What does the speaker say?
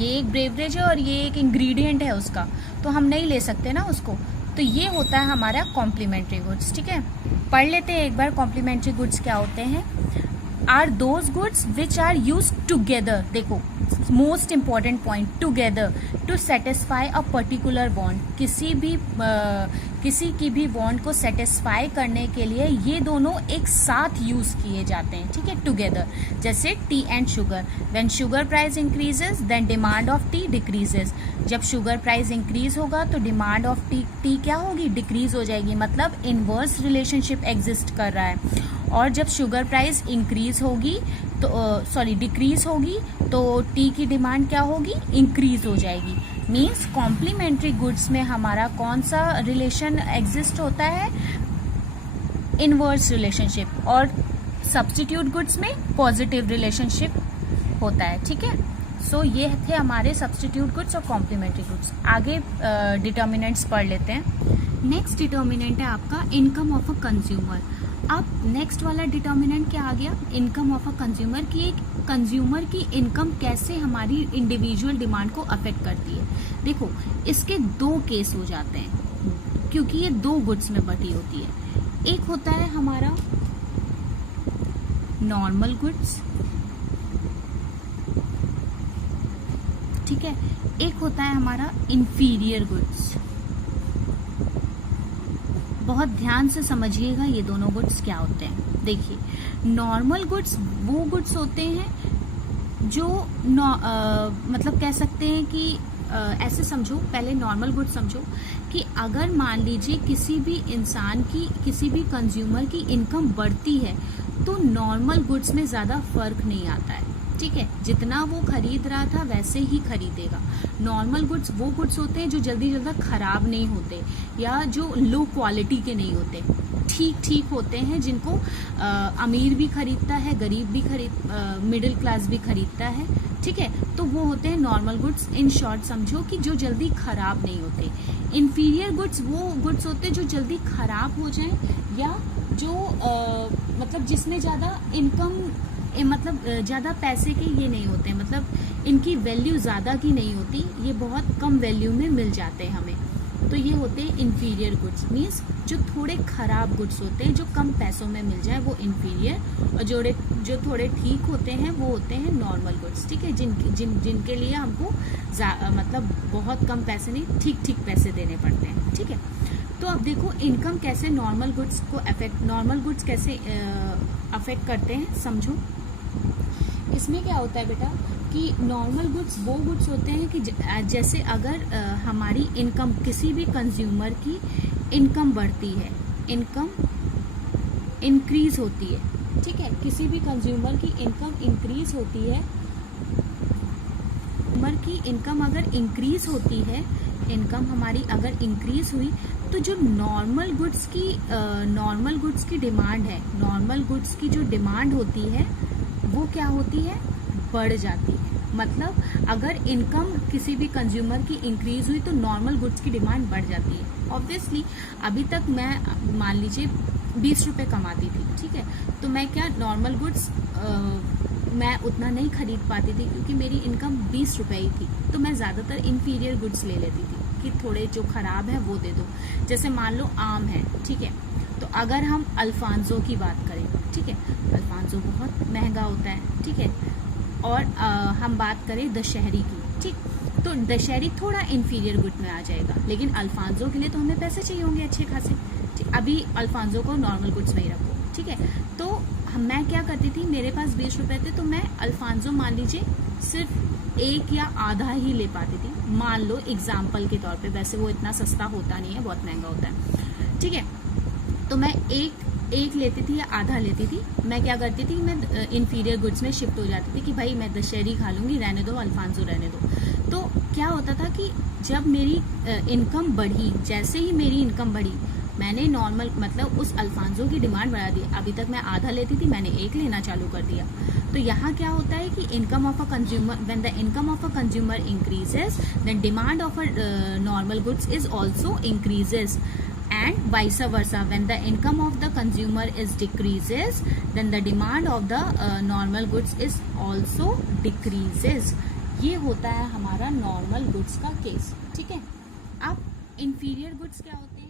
ये एक बेवरेज है और ये एक इंग्रेडिएंट है उसका, तो हम नहीं ले सकते ना उसको। तो ये होता है हमारा कॉम्प्लीमेंट्री गुड्स। ठीक है, पढ़ लेते हैं एक बार कॉम्प्लीमेंट्री गुड्स क्या होते हैं। Are those goods which are use together, देखो most important point, together to satisfy a particular want, किसी की भी वांट को सेटिस्फाई करने के लिए ये दोनों एक साथ यूज किए जाते हैं। ठीक है, टुगेदर। जैसे tea and sugar, when sugar price increases then demand of tea decreases, जब शुगर प्राइस इंक्रीज होगा तो डिमांड ऑफ टी क्या होगी, डिक्रीज हो जाएगी, मतलब इनवर्स रिलेशनशिप एग्जिस्ट कर रहा है। और जब शुगर प्राइस इंक्रीज होगी तो डिक्रीज होगी तो टी की डिमांड क्या होगी, इंक्रीज हो जाएगी। मीन्स कॉम्प्लीमेंट्री गुड्स में हमारा कौन सा रिलेशन एग्जिस्ट होता है, इनवर्स रिलेशनशिप, और सब्स्टिट्यूट गुड्स में पॉजिटिव रिलेशनशिप होता है। ठीक है, सो ये थे हमारे सब्स्टिट्यूट गुड्स और कॉम्प्लीमेंट्री गुड्स। आगे डिटर्मिनेंट्स पढ़ लेते हैं। नेक्स्ट डिटर्मिनेंट है आपका इनकम ऑफ अ कंज्यूमर। अब नेक्स्ट वाला डिटर्मिनेंट क्या आ गया, इनकम ऑफ अ कंज्यूमर की। एक कंज्यूमर की इनकम कैसे हमारी इंडिविजुअल डिमांड को अफेक्ट करती है। देखो इसके दो केस हो जाते हैं क्योंकि ये दो गुड्स में बटी होती है। एक होता है हमारा नॉर्मल गुड्स, ठीक है, एक होता है हमारा इंफीरियर गुड्स। बहुत ध्यान से समझिएगा ये दोनों गुड्स क्या होते हैं। देखिए नॉर्मल गुड्स वो गुड्स होते हैं जो मतलब कह सकते हैं कि ऐसे समझो, पहले नॉर्मल गुड्स समझो कि अगर मान लीजिए किसी भी इंसान की, किसी भी कंज्यूमर की इनकम बढ़ती है तो नॉर्मल गुड्स में ज़्यादा फर्क नहीं आता है। ठीक है, जितना वो खरीद रहा था वैसे ही खरीदेगा। नॉर्मल गुड्स वो गुड्स होते हैं जो जल्दी खराब नहीं होते या जो लो क्वालिटी के नहीं होते, ठीक ठीक होते हैं, जिनको अमीर भी खरीदता है, गरीब भी मिडिल क्लास भी खरीदता है। ठीक है, तो वो होते हैं नॉर्मल गुड्स। इन शॉर्ट समझो कि जो जल्दी खराब नहीं होते। इन्फीरियर गुड्स वो गुड्स होते हैं जो जल्दी खराब हो जाएं या जो मतलब जिसमें ज़्यादा इनकम मतलब ज़्यादा पैसे के ये नहीं होते, मतलब इनकी वैल्यू ज़्यादा की नहीं होती, ये बहुत कम वैल्यू में मिल जाते हैं हमें। तो ये होते हैं इन्फीरियर गुड्स। मीन्स जो थोड़े खराब गुड्स होते हैं जो कम पैसों में मिल जाए वो इन्फीरियर, और जो थोड़े ठीक होते हैं वो होते हैं नॉर्मल गुड्स। ठीक है, जिनके लिए हमको मतलब बहुत कम पैसे नहीं, ठीक ठीक पैसे देने पड़ते हैं। ठीक है, तो अब देखो इनकम कैसे नॉर्मल गुड्स को नॉर्मल गुड्स कैसे अफेक्ट करते हैं, समझो। इसमें क्या होता है बेटा कि नॉर्मल गुड्स वो गुड्स होते हैं कि जैसे अगर हमारी इनकम, किसी भी कंज्यूमर की इनकम बढ़ती है, इनकम इंक्रीज होती है। ठीक है, किसी भी कंज्यूमर की इनकम इंक्रीज होती है, कंज्यूमर की इनकम अगर इंक्रीज होती है, इनकम हमारी अगर इंक्रीज हुई तो जो नॉर्मल गुड्स की डिमांड है, नॉर्मल गुड्स की जो डिमांड होती है वो क्या होती है, बढ़ जाती है। मतलब अगर इनकम किसी भी कंज्यूमर की इंक्रीज हुई तो नॉर्मल गुड्स की डिमांड बढ़ जाती है। ऑब्वियसली अभी तक मैं मान लीजिए 20 रुपये कमाती थी, ठीक है, तो मैं क्या नॉर्मल गुड्स मैं उतना नहीं खरीद पाती थी क्योंकि मेरी इनकम 20 रुपये ही थी, तो मैं ज़्यादातर इन्फीरियर गुड्स ले लेती थी कि थोड़े जो ख़राब है वो दे दो। जैसे मान लो आम है, ठीक है, तो अगर हम अल्फांजो की बात करें, ठीक है, अल्फांजो बहुत महंगा होता है, ठीक है, और हम बात करें दशहरी की, ठीक, तो दशहरी थोड़ा इन्फीरियर गुड में आ जाएगा, लेकिन अल्फांजो के लिए तो हमें पैसे चाहिए होंगे अच्छे खासे। ठीक, अभी अल्फांजो को नॉर्मल गुड्स में ही रखो, ठीक है, तो मैं क्या करती थी, मेरे पास 20 रुपये थे तो मैं अल्फांजो मान लीजिए सिर्फ एक या आधा ही ले पाती थी, मान लो एग्जाम्पल के तौर पे, वैसे वो इतना सस्ता होता नहीं है, बहुत महंगा होता है। ठीक है, तो मैं एक लेती थी या आधा लेती थी। मैं क्या करती थी, मैं इन्फीरियर गुड्स में शिफ्ट हो जाती थी कि भाई मैं दशहरी खा लूँगी, रहने दो, अल्फांजो रहने दो। तो क्या होता था कि जब मेरी इनकम बढ़ी, जैसे ही मेरी इनकम बढ़ी, मैंने नॉर्मल मतलब उस अल्फांजो की डिमांड बढ़ा दी। अभी तक मैं आधा लेती थी, मैंने एक लेना चालू कर दिया। तो यहाँ क्या होता है कि income of a consumer, when the income of a consumer increases then demand of a normal goods is also increases, and vice versa, when the income of the consumer is decreases then the demand of the normal goods is also decreases। ये होता है हमारा normal goods का case. ठीक है। अब inferior goods क्या होते हैं?